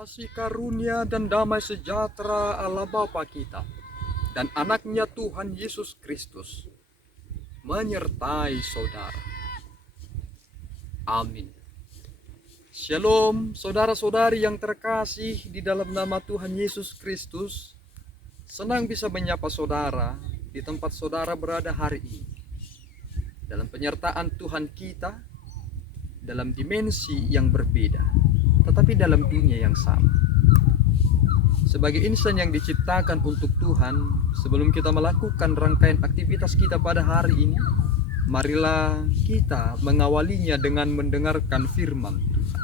Kasih karunia dan damai sejahtera Allah Bapa kita dan anaknya Tuhan Yesus Kristus menyertai saudara. Amin. Shalom saudara-saudari yang terkasih di dalam nama Tuhan Yesus Kristus. Senang bisa menyapa saudara di tempat saudara berada hari ini. Dalam penyertaan Tuhan kita, dalam dimensi yang berbeda, tetapi dalam dunia yang sama. Sebagai insan yang diciptakan untuk Tuhan, sebelum kita melakukan rangkaian aktivitas kita pada hari ini, marilah kita mengawalinya dengan mendengarkan firman Tuhan.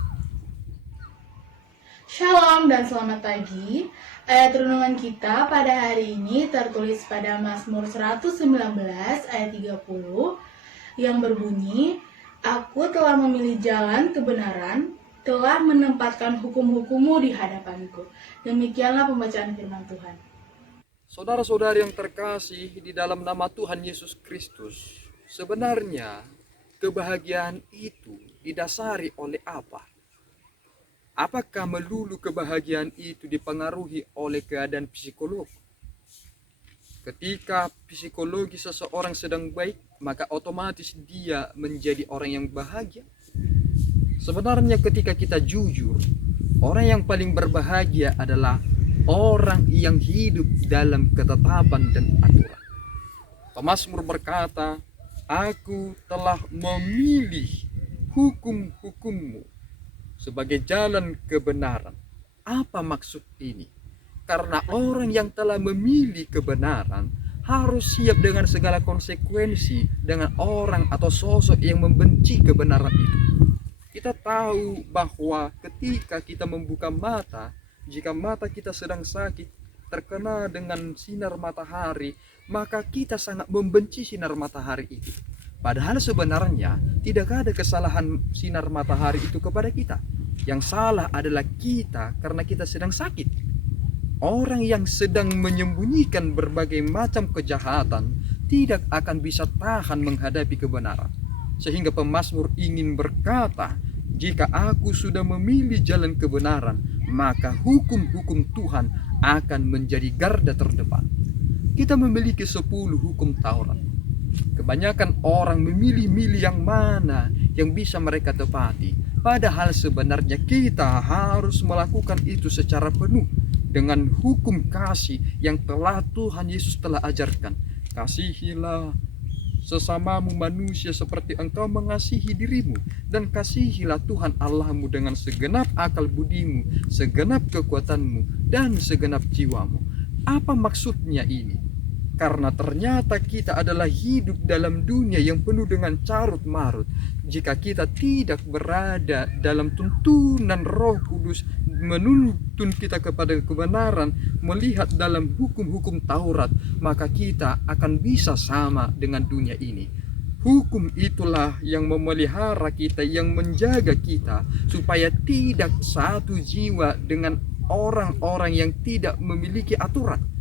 Shalom dan selamat pagi. Ayat renungan kita pada hari ini tertulis pada Mazmur 119 ayat 30 yang berbunyi, Aku telah memilih jalan kebenaran, telah menempatkan hukum-hukum-Mu di hadapanku. Demikianlah pembacaan firman Tuhan. Saudara-saudari yang terkasih di dalam nama Tuhan Yesus Kristus, sebenarnya kebahagiaan itu didasari oleh apa? Apakah melulu kebahagiaan itu dipengaruhi oleh keadaan psikolog? Ketika psikologi seseorang sedang baik, maka otomatis dia menjadi orang yang bahagia. Sebenarnya ketika kita jujur, orang yang paling berbahagia adalah orang yang hidup dalam ketetapan dan aturan. Pemazmur berkata, Aku telah memilih hukum-hukum-Mu sebagai jalan kebenaran. Apa maksud ini? Karena orang yang telah memilih kebenaran harus siap dengan segala konsekuensi dengan orang atau sosok yang membenci kebenaran itu. Kita tahu bahwa ketika kita membuka mata, jika mata kita sedang sakit, terkena dengan sinar matahari, maka kita sangat membenci sinar matahari itu. Padahal sebenarnya tidak ada kesalahan sinar matahari itu kepada kita. Yang salah adalah kita karena kita sedang sakit. Orang yang sedang menyembunyikan berbagai macam kejahatan tidak akan bisa tahan menghadapi kebenaran. Sehingga pemazmur ingin berkata, jika aku sudah memilih jalan kebenaran, maka hukum-hukum Tuhan akan menjadi garda terdepan. Kita memiliki 10 hukum Taurat. Kebanyakan orang memilih-milih yang mana yang bisa mereka tepati. Padahal sebenarnya kita harus melakukan itu secara penuh dengan hukum kasih yang telah Tuhan Yesus telah ajarkan. Kasihilah sesamamu manusia seperti engkau mengasihi dirimu, dan kasihilah Tuhan Allahmu dengan segenap akal budimu, segenap kekuatanmu, dan segenap jiwamu. Apa maksudnya ini? Karena ternyata kita adalah hidup dalam dunia yang penuh dengan carut marut. Jika kita tidak berada dalam tuntunan Roh Kudus menuntun kita kepada kebenaran, melihat dalam hukum-hukum Taurat, maka kita akan bisa sama dengan dunia ini. Hukum itulah yang memelihara kita, yang menjaga kita supaya tidak satu jiwa dengan orang-orang yang tidak memiliki aturan.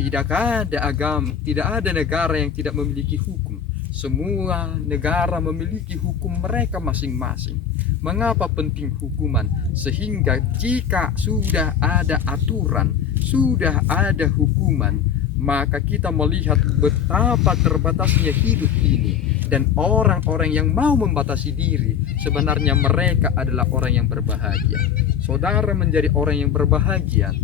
Tidak ada agama, tidak ada negara yang tidak memiliki hukum. Semua negara memiliki hukum mereka masing-masing. Mengapa penting hukuman? Sehingga jika sudah ada aturan, sudah ada hukuman, maka kita melihat betapa terbatasnya hidup ini. Dan orang-orang yang mau membatasi diri, sebenarnya mereka adalah orang yang berbahagia. Saudara menjadi orang yang berbahagia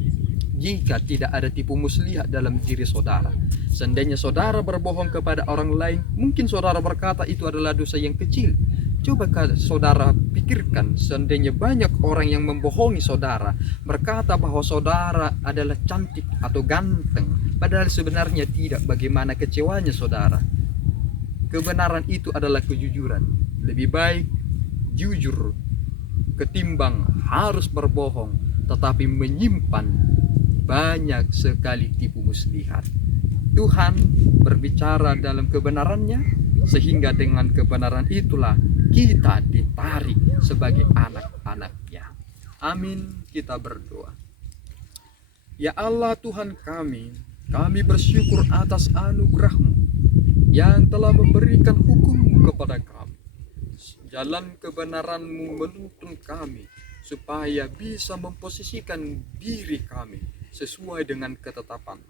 jika tidak ada tipu muslihat dalam diri saudara. Seandainya saudara berbohong kepada orang lain, mungkin saudara berkata itu adalah dosa yang kecil. Coba saudara pikirkan, seandainya banyak orang yang membohongi saudara, berkata bahwa saudara adalah cantik atau ganteng, padahal sebenarnya tidak, bagaimana kecewanya saudara. Kebenaran itu adalah kejujuran. Lebih baik jujur ketimbang harus berbohong tetapi menyimpan banyak sekali tipu muslihat. Tuhan berbicara dalam kebenarannya, sehingga dengan kebenaran itulah kita ditarik sebagai anak-anaknya. Amin. Kita berdoa. Ya Allah Tuhan kami bersyukur atas anugerah-Mu yang telah memberikan hukum-Mu kepada kami. Jalan kebenaran-Mu menuntun kami supaya bisa memposisikan diri kami sesuai dengan ketetapan.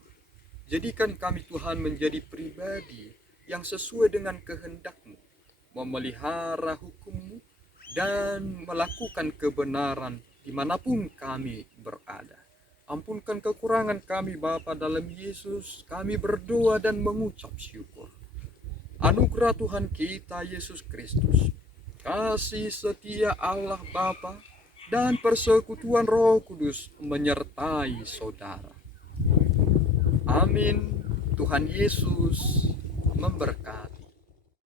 Jadikan kami Tuhan menjadi pribadi yang sesuai dengan kehendak-Mu, memelihara hukum-Mu, dan melakukan kebenaran dimanapun kami berada. Ampunkan kekurangan kami Bapa, dalam Yesus kami berdoa dan mengucap syukur. Anugerah Tuhan kita Yesus Kristus, kasih setia Allah Bapa, dan persekutuan Roh Kudus menyertai saudara. Amin. Tuhan Yesus memberkati.